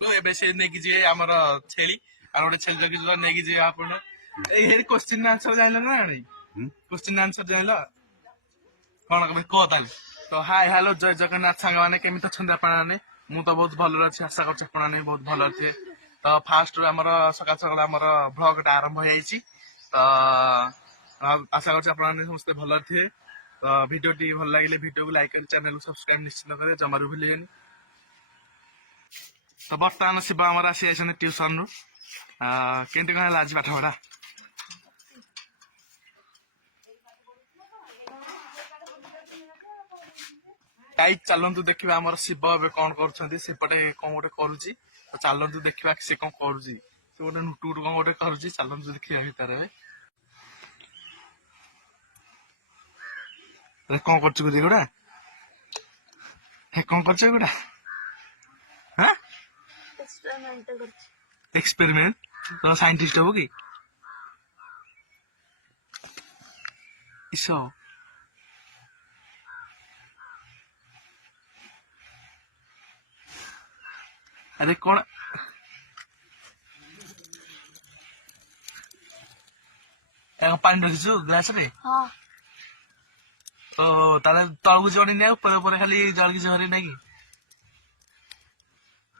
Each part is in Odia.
ଏବେ ସେ ନେଇକି ଯିବେ ଆମର ଛେଳି ଆଉ ଗୋଟେ ଛେଳି ଜଗି ନେଇକି ଯିବେ ଆପଣ ଏଇ କୋଶ୍ଚିନ୍ ଆନ୍ସର ଜାଣିଲ ନା ନାଇଁ କୋଶ୍ଚିନ୍ ଆନ୍ସର ଜାଣିଲ କଣ କୁହ ତାହେଲେ ତ ହାଇ ହ୍ୟାଲୋ ଜୟ ଜଗନ୍ନାଥ ସାଙ୍ଗମାନେ କେମିତି ଅଛନ୍ତି ଆପଣମାନେ ମୁଁ ତ ବହୁତ ଭଲରେ ଅଛି ଆଶା କରୁଛି ଆପଣମାନେ ବହୁତ ଭଲ ଥିବେ ତ ଫାଷ୍ଟରୁ ଆମର ସକାଳ ସକାଳ ଆମର ଭ୍ଲଗଟା ଆରମ୍ଭ ହେଇଯାଇଛି ତ ଆଶା କରୁଛି ଆପଣମାନେ ସମସ୍ତେ ଭଲରେ ଥିବେ ତ ଭିଡିଓଟି ଭଲ ଲାଗିଲେ ଭିଡିଓକୁ ଲାଇକ୍ କରି ଚ୍ୟାନେଲକୁ ସବସ୍କ୍ରାଇବ ନିଶ୍ଚିତ କରିବେ ଜମାରୁ ଭୁଲିବେନି ତ ବର୍ତ୍ତମାନ ଶିବ ଆମର ଆସି ଯାଇଛନ୍ତି ଟ୍ୟୁସନରୁ କେମିତି କଣ ହେଲା ଆଜି ପାଠ ପଢା ଗାଇ ଚାଲନ୍ତୁ ଦେଖିବା ଆମର ଶିବ ଏବେ କଣ କରୁଛନ୍ତି ସେପଟେ କଣ ଗୋଟେ କରୁଛି ତ ଚାଲନ୍ତୁ ଦେଖିବା ସେ କଣ କରୁଛି ସେ ଗୋଟେ ନୁଟୁ କଣ ଗୋଟେ କରୁଛି ଚାଲନ୍ତୁ ଦେଖିବା ଭିତରେ କଣ କରୁଛୁ ଏଗୁଡା କଣ କରୁଛ ଏଗୁଡା एक्सपेरिमेंट तो साइंटिस्ट हो कि इसो अरे कौन पानी रखिछु ग्लास रे हां तो ताले तळगु जोडी ने ऊपर ऊपर खाली जळकी झरी नै कि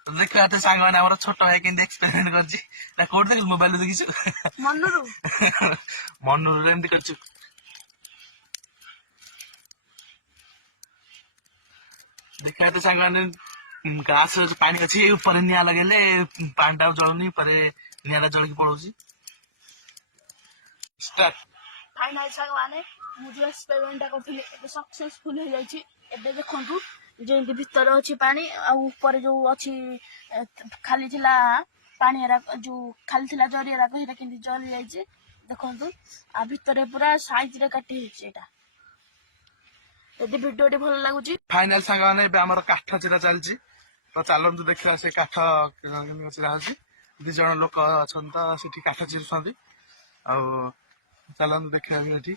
तो देखा तो सांग माने हमर छोट भाई केन एक्सपेरिमेंट करछि ना कोड देख मोबाइल देखिछु मनरु एमती करछु देखा तो सांग माने ग्लास पानी अछि ऊपर निया लगेले पानी टा जळुनी परे निया जळकी पळौछि स्टार्ट फाइनल सांग माने मु जो एक्सपेरिमेंट करथिले ए सक्सेसफुल हो जाई छि एबे देखंतु जेंति भीतर अछि पानी आ ऊपर जो अछि खाली थिला पानी रा जो खाली थिला जरिया रा कहिरा केंति जली जाई छि देखंतु आ भीतर पूरा साइज रे काटी छि एटा यदि वीडियो टी भल लागु छि फाइनल सांग माने एबे हमर काठ चिरा चलछि तो चालंतु देखिया से काठ केन चिरा होछि दि जण लोक अछन त सेठी काठ चिरुछंती आ चालंतु देखिया एठी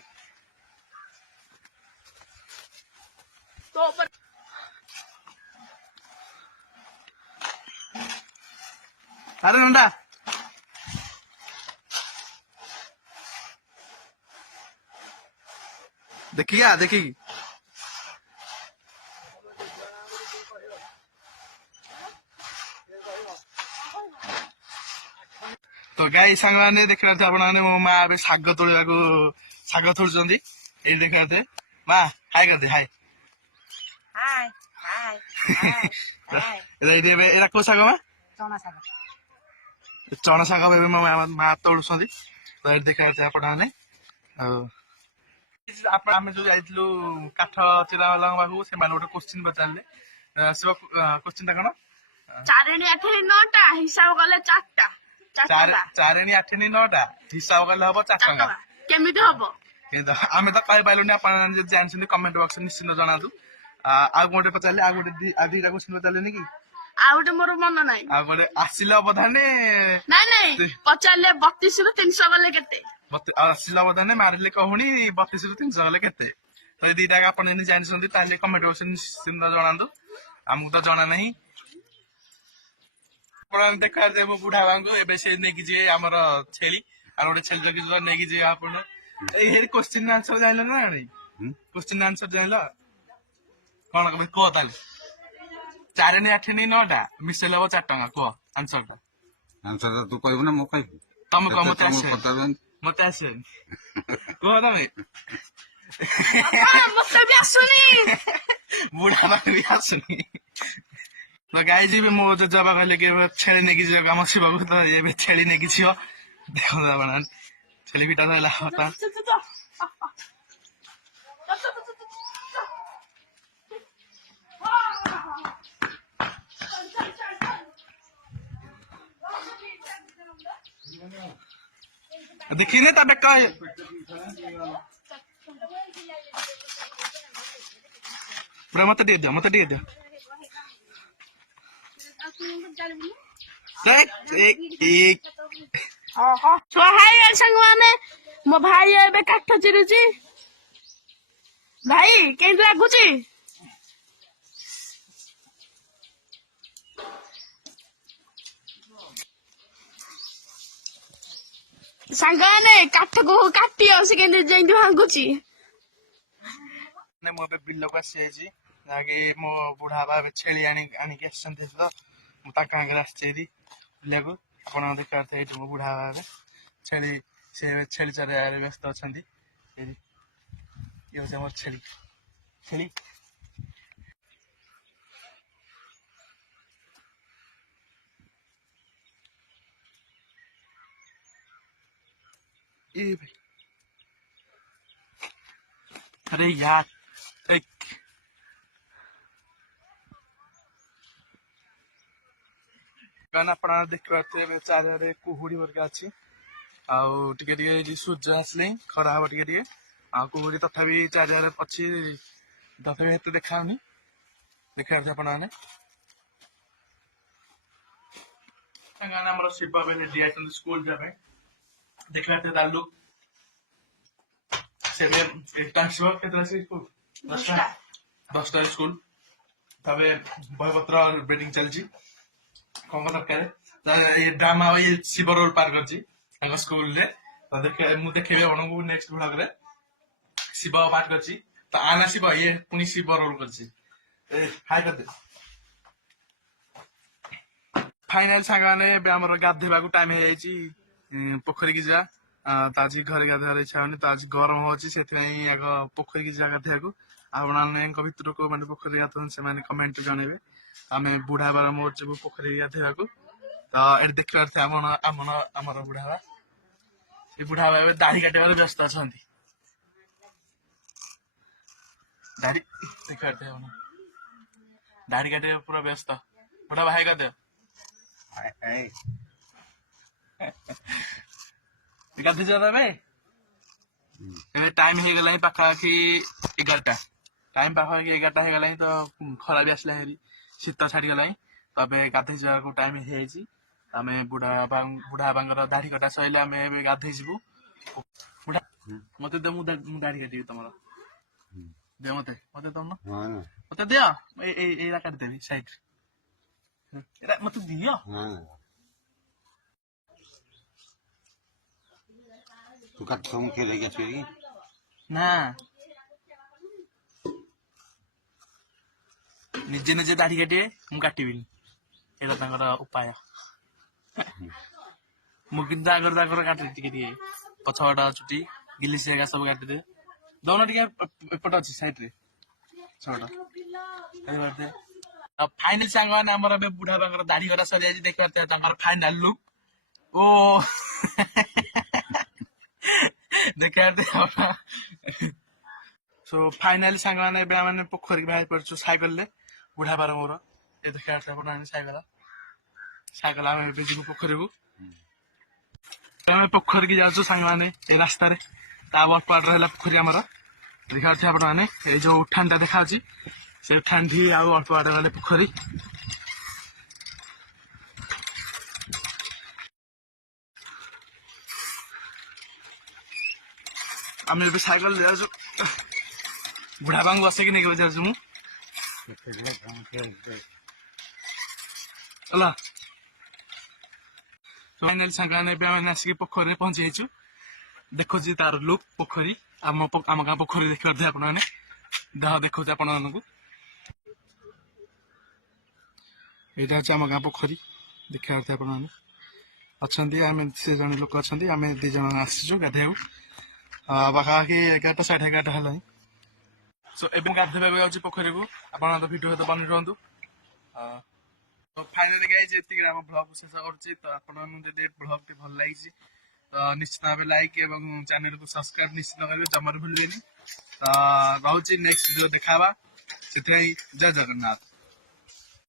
तो अरे नंदा देखिया देखी तो गाई सांग माने देखिला आपण माने मो मां अबे साग तोड़ियाको साग तोड़छंती ए देखते मां हाय कर दे हाय हाय हाय हाय एबे एरा को साग मां चना साग एबे मो मां तोड़छंती तो ए देखते आपण माने आमे जो जाइतलु काठ चिरा वाला बाबू से माने गोटे क्वेश्चन पचारले सब क्वेश्चन ता कोन 4 8 9टा हिसाब गले 4टा 4 8 9टा हिसाब गले हबो 4 टका केमिति हबो आमे त कहि पाइलुनी आपण जे जानछन कमेंट बॉक्स में निश्चित जणादु आ गोटे पचारले आ गोटे आधी टा क्वेश्चन पचारले कि आ गोटे मोर मन नाही आ गोटे आसिला अवधाने नाही पचारले 32 रु 300 गले केते आसिला अवधाने मारले कहूनी 32 रु 300 गले केते तो ये दीटा आपण ने जानछन ताले कमेंट बॉक्स में निश्चित जणादु हमहु त जणा नाही आपण देखा दे मो बुढा बांगो एबे से नेकी जे हमर छेली आ गोटे छेली जगि नेकी जे आपण ए क्वेश्चन आंसर जानल ना नहीं क्वेश्चन आंसर जानल कौन कह ताले 4 8 9टा मिसेल हबो 4 टका कह आंसर टा आंसर तू कहबो ना मो कहबो तुम कह मते आसे कह तमे मते भी आसुनी बुढ़ा बांगो भी आसुनी तो गाई जी भी मो जबा कहले कि छेली नेकी जे हम शिवको तो ये छेली नेकी छियो देखो दा बना छेली बिटा होला होता देखी ने तबे कह पूरा मत दे दो एक तो हाय संग माने मो भाई एबे काठ चिरुची भाई केंति लागुची ସାଙ୍ଗମାନେ କାଠକୁ କାଟି ସେ କେମିତି ଯେମିତି ଭାଙ୍ଗୁଛି। ମୁଁ ଏବେ ବିଲକୁ ଆସିଯାଇଛି, ଯାହାକି ମୋ ବୁଢା ବାବା ଏବେ ଛେଳି ଆଣିକି ଆସିଛନ୍ତି ତ ମୁଁ ତାଙ୍କ ଆଗରେ ଆସିଛି ଏଇଠି ବିଲକୁ। ଆପଣ ଦେଖିପାରୁଥିବେ ଏଇଠି ମୋ ବୁଢା ବାବା ଏବେ ସେ ଛେଳି ଚରାଇବାରେ ବ୍ୟସ୍ତ ଅଛନ୍ତି। ଏଇଠି ଇଏ ହଉଛି ଆମର ଛେଳି। ए भाई, अरे यार एक ଆପଣ ଦେଖିପାରୁଥିବେ ଚାରିଆଡେ କୁହୁଡି ପରିକା ଅଛି, ଆଉ ଟିକେ ଟିକେ ଏଇଠି ସୂର୍ଯ୍ୟ ଆସିଲେ ଖରା ହବ ଟିକେ ଟିକେ, ଆଉ କୁହୁଡି ତଥାପି ଚାରିଆଡେ ଅଛି, ତଥାପି ଏତେ ଦେଖାହଉନି। ଦେଖିପାରୁଥିବେ ଆପଣମାନେ ସାଙ୍ଗମାନେ ଆମର ଶିବ ଏବେ ରେଡି ଆଇଛନ୍ତି ସ୍କୁଲ ଯିବା ପାଇଁ। ଦେଖିପାରୁଥିବେ ତାର ଲୁକ୍। ସେ ଆସିବ କେତେବେଳେ ସ୍କୁଲ? 10ଟାରେ ସ୍କୁଲ। ତାପରେ ବହିପତ୍ର ବେଟିଂ ଚାଲିଛି। କଣ ଦରକାର ଏଇ ଡ୍ରାମା ଇଏ ଶିବ ରୋଲ ପାର କରିଛି ତାଙ୍କ ସ୍କୁଲରେ। ତ ମୁଁ ଦେଖେଇବି ଆପଣଙ୍କୁ ନେକ୍ସଟ ବ୍ଲଗରେ। ଶିବ ପାର କରିଛି ତ ଆନା ଶିବ ଇଏ ପୁଣି ଶିବ ରୋଲ କରିଛି। ହାଇ କରିଦେ। ଫାଇନାଲ ସାଙ୍ଗମାନେ ଏବେ ଆମର ଗାଧେଇବାକୁ ଟାଇମ ହେଇଯାଇଛି, ପୋଖରୀକି ଯିବା। ତ ଆଜି ଘରେ ଗାଧେଇବାର ଇଚ୍ଛା ହଉନି, ତ ଆଜି ଗରମ ହଉଛି, ସେଥିପାଇଁ ଆଗ ପୋଖରୀକି ଯିବା ଗାଧେଇବାକୁ। ଆପଣମାନଙ୍କ ଭିତରୁ କୋଉମାନେ ପୋଖରୀ ଗାଧଉଛନ୍ତି ସେମାନେ କମେଣ୍ଟ ଜଣେଇବେ। ଆମେ ବୁଢା ବାର ମୋର ଯିବୁ ପୋଖରୀ ଗାଧେଇବାକୁ। ତ ଏଠି ଦେଖିପାରୁଥିବେ ଆମର ବୁଢା ବା, ସେ ବୁଢା ବା ଏବେ ଦାଢି କାଟିବାରେ ବ୍ୟସ୍ତ ଅଛନ୍ତି। ଦାଢି ଦେଖିପାରୁଥିବେ ଆପଣ, ଦାଢି କାଟିବା ପୁରା ବ୍ୟସ୍ତ। ବୁଢା ଭାଇ କରିଦେବ ଗାଧେଇ ଯିବା ଏବେ। ଏବେ ଟାଇମ ହେଇଗଲାଣି ପାଖାପାଖି 11ଟା। ଟାଇମ ପାଖାପାଖି 11ଟା ହେଇଗଲାଣି, ତ ଖରା ବି ଆସିଲା ହେରି, ଶୀତ ଛାଡିଗଲାଣି। ତ ଏବେ ଗାଧେଇ ଯିବାକୁ ଟାଇମ ହେଇଯାଇଛି। ଆମେ ବୁଢା ବାବାଙ୍କର ଦାଢି କଟା ସରିଲେ ଆମେ ଏବେ ଗାଧେଇ ଯିବୁ। ବୁଢା ମତେ ଦେ, ମୁଁ ଦାଢି କାଟିବି ତମର। ଦେ ମତେ ଦଉନ, ମତେ ଦିଅ। ଏଇଟା କାଟିଦେବି ସାଇଡ। ଏଇଟା ମତେ ଦିଅ। ତୁ କାଟି ସବୁ କିଏ ଲାଗି ଆସିବେ କି? ନା ନିଜେ ନିଜେ ଦାଢି କାଟିବେ, ମୁଁ କାଟିବିନି। ଏଇଟା ତାଙ୍କର ଉପାୟ। ମୁଁ କିନ୍ତୁ ତାଙ୍କର କାଟିବି ଟିକେ ଟିକେ ପଛପଟ ଚୁଟି ଗିଲିସି ଏକା ସବୁ କାଟିଦେବେ। ଦଉନ ଟିକେ, ଏପଟ ଅଛି ସାଇଡ ରେ ଛଅଟ। ଆଉ ଫାଇନାଲ ସାଙ୍ଗମାନେ ଆମର ଏବେ ବୁଢା ବାଙ୍କର ଦାଢି କଟା ସରିଯାଇଛି। ଦେଖିପାରୁଥିବେ ତାଙ୍କର ଫାଇନାଲ ଲୁକ୍। ଓ ଦେଖିପାରୁଥିବେ। ସୋ ଫାଇନାଲି ସାଙ୍ଗମାନେ ଏବେ ଆମେ ପୋଖରୀକି ବାହାରି ପଡିଛୁ ସାଇକେଲରେ, ବୁଢା ବାର ମୋର। ଏ ଦେଖିପାରୁଥିବେ ଆପଣ ସାଇକେଲ ଆମେ ଏବେ ଯିବୁ ପୋଖରୀକୁ। ଆମେ ପୋଖରୀକି ଯାଉଛୁ ସାଙ୍ଗମାନେ ଏଇ ରାସ୍ତାରେ। ତା ଅଳ୍ପ ବାଟ ରହିଲା ପୋଖରୀ ଆମର। ଦେଖାଯାଉଛି ଆପଣ ମାନେ ଏଇ ଯୋଉ ଉଠାଣିଟା ଦେଖାଯାଉଛି, ସେ ଉଠାଣି ଆଉ ଅଳ୍ପ ବାଟ ଗଲେ ପୋଖରୀ। ଆମେ ଏବେ ସାଇକେଲ ଯାଉଛୁ, ବୁଢା ବାଙ୍କୁ ବସେଇକି ନେଇକି ଯାଉଛୁ ମୁଁ। ହେଲା ଫାଇନାଲି ସାଙ୍ଗମାନେ ଏବେ ଆମେ ଆସିକି ପୋଖରୀରେ ପହଞ୍ଚି ଯାଇଛୁ। ଦେଖୁଛି ତାର ଲୁକ୍ ପୋଖରୀ, ଆମ ଗାଁ ପୋଖରୀ ଦେଖିପାରୁଥିବେ ଆପଣ ମାନେ। ଦେଖୁଛି ଆପଣ ମାନଙ୍କୁ, ଏଇଟା ହଉଛି ଆମ ଗାଁ ପୋଖରୀ। ଦେଖିପାରୁଥିବେ ଆପଣ ମାନେ ଅଛନ୍ତି, ଆମେ ସେ ଜଣେ ଲୋକ ଅଛନ୍ତି, ଆମେ 2 ଜଣ ଆସିଛୁ ଗାଧେଇବାକୁ। ପାଖାପାଖି 11ଟା 11:30 ହେଲାଣି। ସୋ ଏବେ ଗାଧେଇବାକୁ ଯାଉଛି ପୋଖରୀକୁ। ଆପଣ ତ ଭିଡିଓ ତ ବନେଇ ରୁହନ୍ତୁ। ତ ଫାଇନାଲି ଗାଇଜ ଏତିକି ଆମ ବ୍ଲଗ ଶେଷ କରୁଛି। ତ ଆପଣଙ୍କୁ ଯଦି ବ୍ଲଗ ଟି ଭଲ ଲାଗିଛି ତ ନିଶ୍ଚିତ ଭାବେ ଲାଇକ୍ ଏବଂ ଚ୍ୟାନେଲକୁ ସବସ୍କ୍ରାଇବ ନିଶ୍ଚିତ କରିବେ, ଜମାରୁ ଭୁଲିବେନି। ତ ରହୁଛି ନେକ୍ସଟ ଭିଡିଓ ଦେଖାହବା, ସେଥିପାଇଁ ଜୟ ଜଗନ୍ନାଥ।